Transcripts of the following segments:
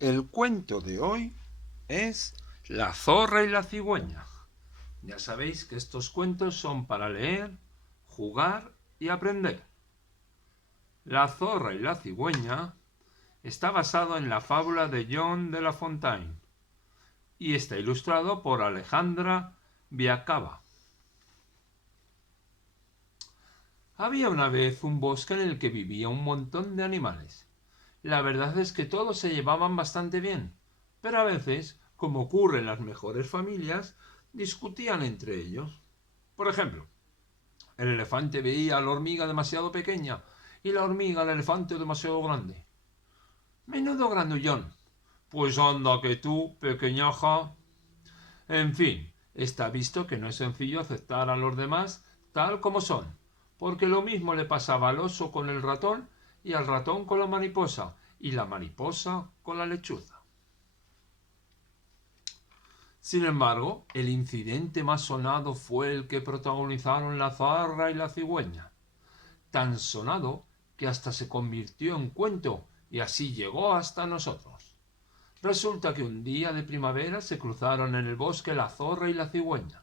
El cuento de hoy es La zorra y la cigüeña. Ya sabéis que estos cuentos son para leer, jugar y aprender. La zorra y la cigüeña está basado en la fábula de John de La Fontaine y está ilustrado por Alejandra Viacaba. Había una vez un bosque en el que vivía un montón de animales. La verdad es que todos se llevaban bastante bien, pero a veces, como ocurre en las mejores familias, discutían entre ellos. Por ejemplo, el elefante veía a la hormiga demasiado pequeña y la hormiga al elefante demasiado grande. Menudo grandullón. Pues anda que tú, pequeñaja. En fin, está visto que no es sencillo aceptar a los demás tal como son, porque lo mismo le pasaba al oso con el ratón y al ratón con la mariposa y la mariposa con la lechuza. Sin embargo, el incidente más sonado fue el que protagonizaron la zarra y la cigüeña, tan sonado que hasta se convirtió en cuento y así llegó hasta nosotros. Resulta que un día de primavera se cruzaron en el bosque la zorra y la cigüeña.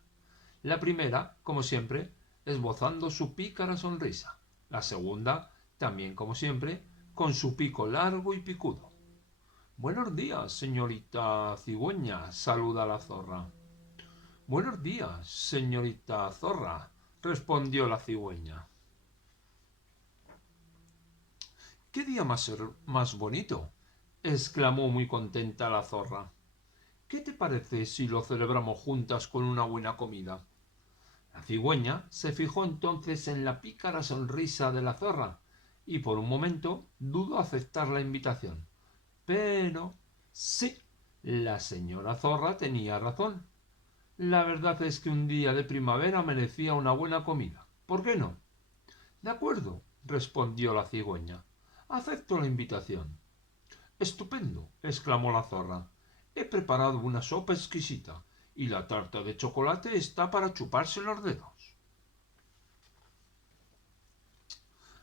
La primera, como siempre, esbozando su pícara sonrisa. La segunda, también como siempre, con su pico largo y picudo. Buenos días, señorita cigüeña, saluda la zorra. Buenos días, señorita zorra, respondió la cigüeña. ¡Qué día más bonito! Exclamó muy contenta la zorra. ¿Qué te parece si lo celebramos juntas con una buena comida? La cigüeña se fijó entonces en la pícara sonrisa de la zorra y por un momento dudó aceptar la invitación. Pero sí, la señora zorra tenía razón. La verdad es que un día de primavera merecía una buena comida. ¿Por qué no? De acuerdo, respondió la cigüeña. Acepto la invitación. Estupendo, exclamó la zorra. He preparado una sopa exquisita y la tarta de chocolate está para chuparse los dedos.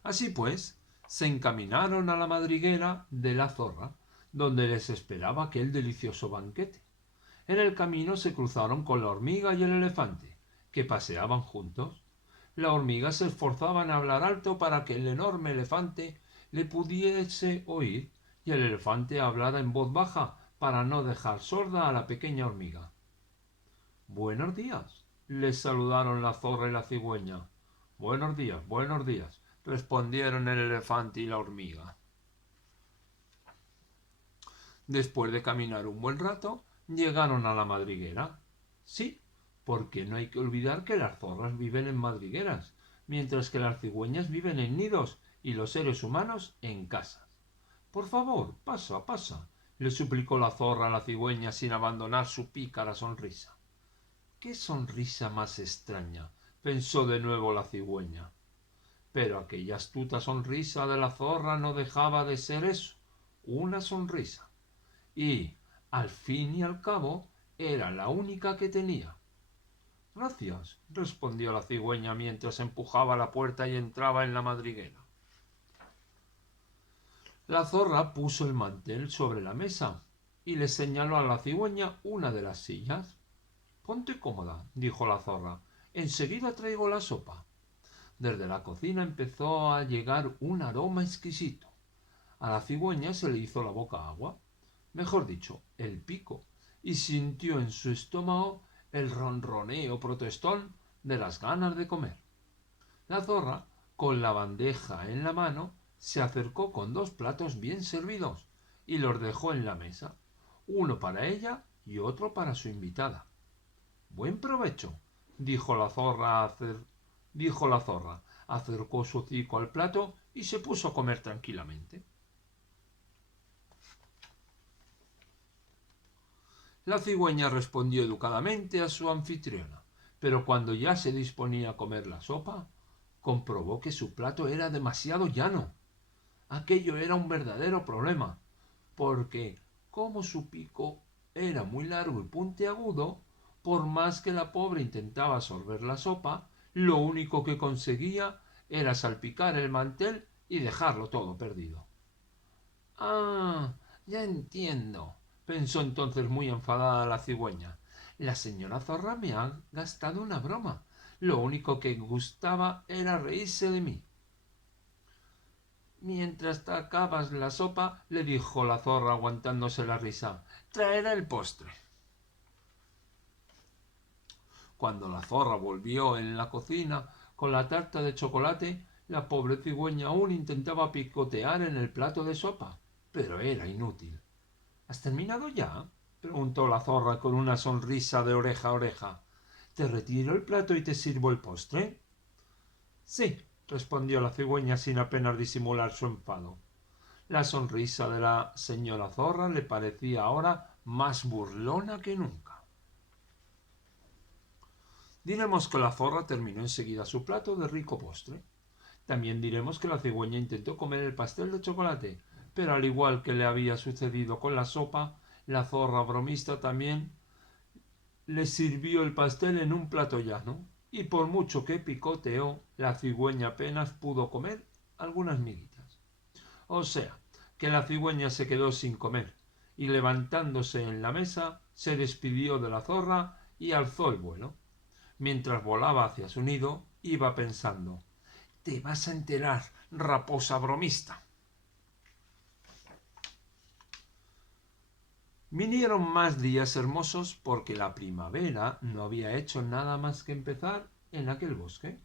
Así pues, se encaminaron a la madriguera de la zorra, donde les esperaba aquel delicioso banquete. En el camino se cruzaron con la hormiga y el elefante, que paseaban juntos. La hormiga se esforzaba en hablar alto para que el enorme elefante le pudiese oír y el elefante hablara en voz baja para no dejar sorda a la pequeña hormiga. Buenos días, les saludaron la zorra y la cigüeña. Buenos días, respondieron el elefante y la hormiga. Después de caminar un buen rato, llegaron a la madriguera. Sí, porque no hay que olvidar que las zorras viven en madrigueras, mientras que las cigüeñas viven en nidos y los seres humanos en casas. Por favor, pasa, le suplicó la zorra a la cigüeña sin abandonar su pícara sonrisa. ¡Qué sonrisa más extraña! Pensó de nuevo la cigüeña. Pero aquella astuta sonrisa de la zorra no dejaba de ser eso, una sonrisa. Y, al fin y al cabo, era la única que tenía. Gracias, respondió la cigüeña mientras empujaba la puerta y entraba en la madriguera. La zorra puso el mantel sobre la mesa y le señaló a la cigüeña una de las sillas. Ponte cómoda, dijo la zorra. Enseguida traigo la sopa. Desde la cocina empezó a llegar un aroma exquisito. A la cigüeña se le hizo la boca agua, mejor dicho, el pico, y sintió en su estómago el ronroneo protestón de las ganas de comer. La zorra, con la bandeja en la mano, se acercó con dos platos bien servidos y los dejó en la mesa, uno para ella y otro para su invitada. Buen provecho, dijo la zorra, acercó su hocico al plato y se puso a comer tranquilamente. La cigüeña respondió educadamente a su anfitriona, pero cuando ya se disponía a comer la sopa, comprobó que su plato era demasiado llano. Aquello era un verdadero problema, porque como su pico era muy largo y puntiagudo, por más que la pobre intentaba sorber la sopa, lo único que conseguía era salpicar el mantel y dejarlo todo perdido. Ah, Ya entiendo, pensó entonces muy enfadada la cigüeña. La señora zorra me ha gastado una broma. Lo único que gustaba era reírse de mí. Mientras sacabas la sopa, le dijo la zorra aguantándose la risa, traeré el postre. Cuando la zorra volvió en la cocina con la tarta de chocolate, la pobre cigüeña aún intentaba picotear en el plato de sopa, pero era inútil. ¿Has terminado ya? Preguntó la zorra con una sonrisa de oreja a oreja. ¿Te retiro el plato y te sirvo el postre? Sí, respondió la cigüeña sin apenas disimular su enfado. La sonrisa de la señora zorra le parecía ahora más burlona que nunca. Diremos que la zorra terminó enseguida su plato de rico postre. También diremos que la cigüeña intentó comer el pastel de chocolate, pero al igual que le había sucedido con la sopa, la zorra bromista también le sirvió el pastel en un plato llano, y por mucho que picoteó, la cigüeña apenas pudo comer algunas miguitas. O sea, que la cigüeña se quedó sin comer, y levantándose en la mesa, se despidió de la zorra y alzó el vuelo. Mientras volaba hacia su nido, iba pensando: te vas a enterar, raposa bromista. Vinieron más días hermosos porque la primavera no había hecho nada más que empezar en aquel bosque.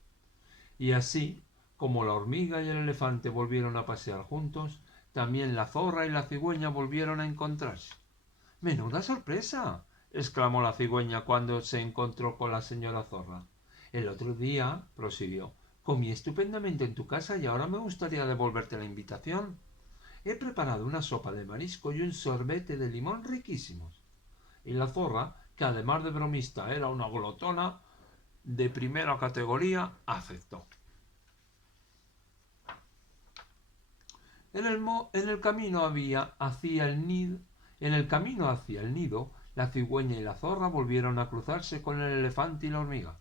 Y así, como la hormiga y el elefante volvieron a pasear juntos, también la zorra y la cigüeña volvieron a encontrarse. ¡Menuda sorpresa!, exclamó la cigüeña cuando se encontró con la señora zorra. El otro día, prosiguió, comí estupendamente en tu casa y ahora me gustaría devolverte la invitación. He preparado una sopa de marisco y un sorbete de limón riquísimos. Y la zorra, que además de bromista era una glotona de primera categoría, aceptó. En el camino hacia el nido, la cigüeña y la zorra volvieron a cruzarse con el elefante y la hormiga.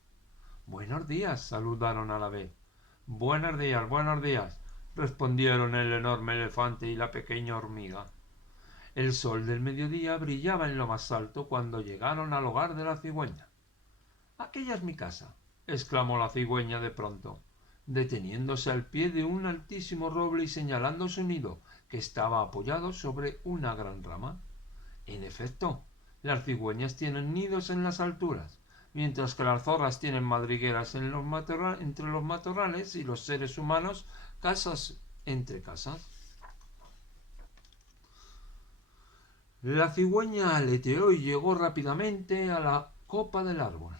Buenos días, saludaron a la vez. Buenos días, respondieron el enorme elefante y la pequeña hormiga. El sol del mediodía brillaba en lo más alto cuando llegaron al hogar de la cigüeña. Aquella es mi casa, exclamó la cigüeña de pronto, deteniéndose al pie de un altísimo roble y señalando su nido, que estaba apoyado sobre una gran rama. En efecto, las cigüeñas tienen nidos en las alturas, mientras que las zorras tienen madrigueras entre los matorrales y los seres humanos casas entre casas. La cigüeña aleteó y llegó rápidamente a la copa del árbol.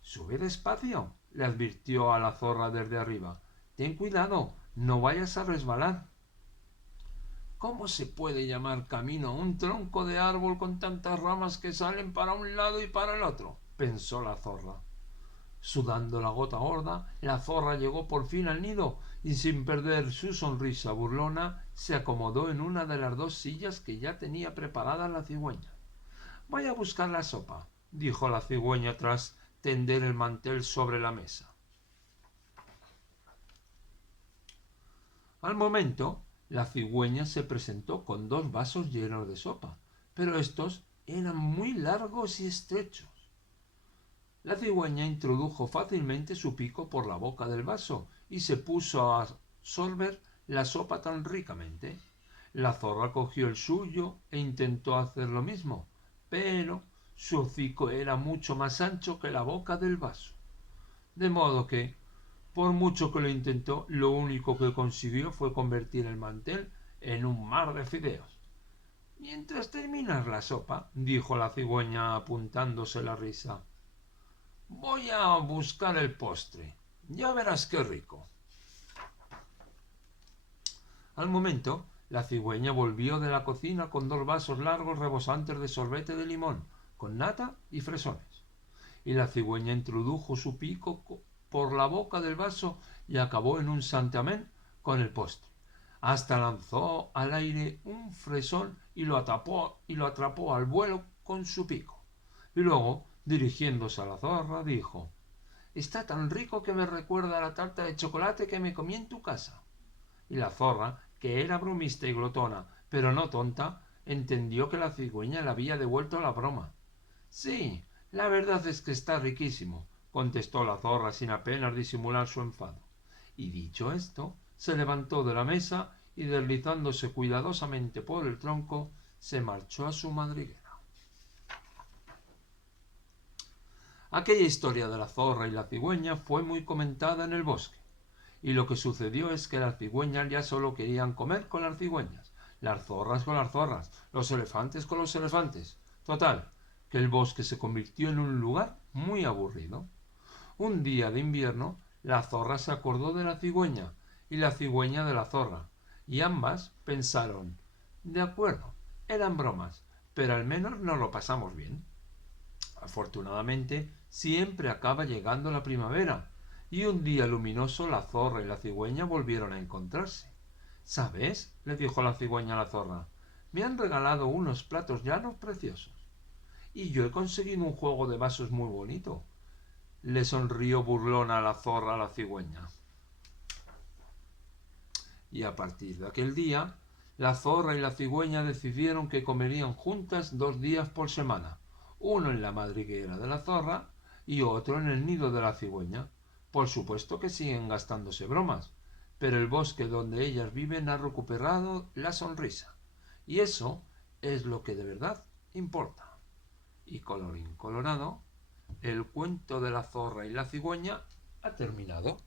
Sube despacio, le advirtió a la zorra desde arriba. Ten cuidado, no vayas a resbalar. ¿Cómo se puede llamar camino un tronco de árbol con tantas ramas que salen para un lado y para el otro?, pensó la zorra. Sudando la gota gorda, la zorra llegó por fin al nido y sin perder su sonrisa burlona se acomodó en una de las dos sillas que ya tenía preparada la cigüeña. Voy a buscar la sopa, dijo la cigüeña tras tender el mantel sobre la mesa. Al momento, la cigüeña se presentó con 2 vasos llenos de sopa, pero estos eran muy largos y estrechos. La cigüeña introdujo fácilmente su pico por la boca del vaso y se puso a sorber la sopa tan ricamente. La zorra cogió el suyo e intentó hacer lo mismo, pero su hocico era mucho más ancho que la boca del vaso. De modo que, por mucho que lo intentó, lo único que consiguió fue convertir el mantel en un mar de fideos. Mientras terminas la sopa, dijo la cigüeña apuntándose la risa, voy a buscar el postre. Ya verás qué rico. Al momento, la cigüeña volvió de la cocina con 2 vasos largos rebosantes de sorbete de limón, con nata y fresones. Y la cigüeña introdujo su pico por la boca del vaso y acabó en un santiamén con el postre. Hasta lanzó al aire un fresón y lo atrapó al vuelo con su pico. Y luego, dirigiéndose a la zorra, dijo: Está tan rico que me recuerda a la tarta de chocolate que me comí en tu casa. Y la zorra, que era bromista y glotona, pero no tonta, entendió que la cigüeña le había devuelto la broma. Sí, la verdad es que está riquísimo, contestó la zorra sin apenas disimular su enfado. Y dicho esto, se levantó de la mesa y deslizándose cuidadosamente por el tronco, se marchó a su madriguera. Aquella historia de la zorra y la cigüeña fue muy comentada en el bosque, y lo que sucedió es que las cigüeñas ya solo querían comer con las cigüeñas, las zorras con las zorras, los elefantes con los elefantes. Total, que el bosque se convirtió en un lugar muy aburrido. Un día de invierno, la zorra se acordó de la cigüeña y la cigüeña de la zorra, y ambas pensaron, de acuerdo, eran bromas, pero al menos nos lo pasamos bien. Afortunadamente, siempre acaba llegando la primavera, y un día luminoso la zorra y la cigüeña volvieron a encontrarse. ¿Sabes?, le dijo la cigüeña a la zorra, me han regalado unos platos llanos preciosos. Y yo he conseguido un juego de vasos muy bonito. Le sonrió burlona la zorra a la cigüeña. Y a partir de aquel día, la zorra y la cigüeña decidieron que comerían juntas 2 días por semana, uno en la madriguera de la zorra y otro en el nido de la cigüeña. Por supuesto que siguen gastándose bromas, pero el bosque donde ellas viven ha recuperado la sonrisa. Y eso es lo que de verdad importa. Y colorín colorado, el cuento de la zorra y la cigüeña ha terminado.